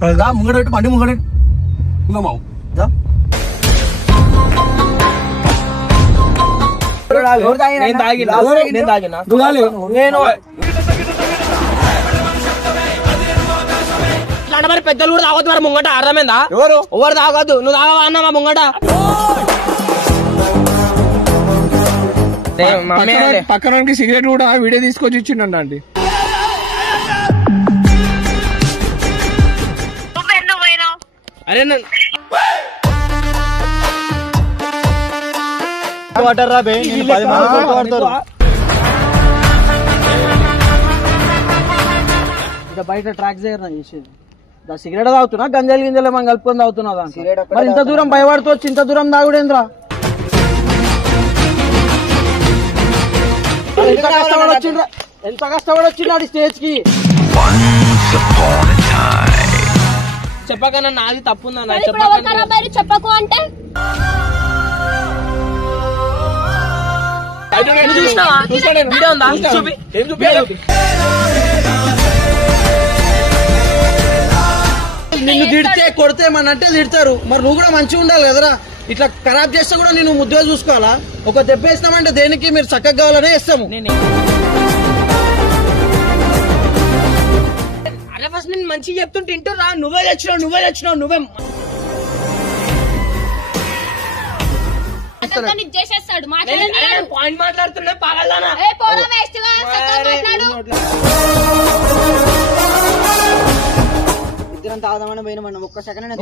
ముంగడు బండి ముంగడు ఇంకా మావు మరి పెద్దలు కూడా తాగొద్దు మరి ముంగట అర్థమైందా ఎవరు తాగొద్దు నువ్వు తాగవా అన్న మా ముంగట పక్కన సిగరెట్ కూడా వీడియో తీసుకొచ్చి ఇచ్చిండ అండి అరే బయట ట్రాక్ దగ్గర చేసేది సిగరెట్ తాగుతున్నా గంజాలు గింజలు మనం కలుపుకొని తాగుతున్నా మరి ఇంత దూరం భయపడుతూ వచ్చి ఇంత దూరం తాగుడేంద్రా ఎంత కష్టపడి వచ్చిండు స్టేజ్ కి చెప్పకన్నా నాది తప్పుందన్నా చెప్పకు అంటే నిన్ను తిడితే కొడితే మన అంటే తిడతారు మరి నువ్వు కూడా మంచిగా ఉండాలి కదరా ఇట్లా ఖరాబ్ చేస్తే కూడా నేను ముద్దుగా చూసుకోవాలా ఒక దెబ్బ వేసినామంటే దేనికి మీరు చక్కగా కావాలనే ఇస్తాము అరే ఫస్ట్ నేను మంచిగా చెప్తుంటే ఇంటూ రా నువ్వే తెచ్చినావు చేసేస్తాడు పాయింట్ మాట్లాడుతున్నా పాగలదానా ఇద్దరం తాగుదామని పోయినా మనం ఒక్క సెకండ్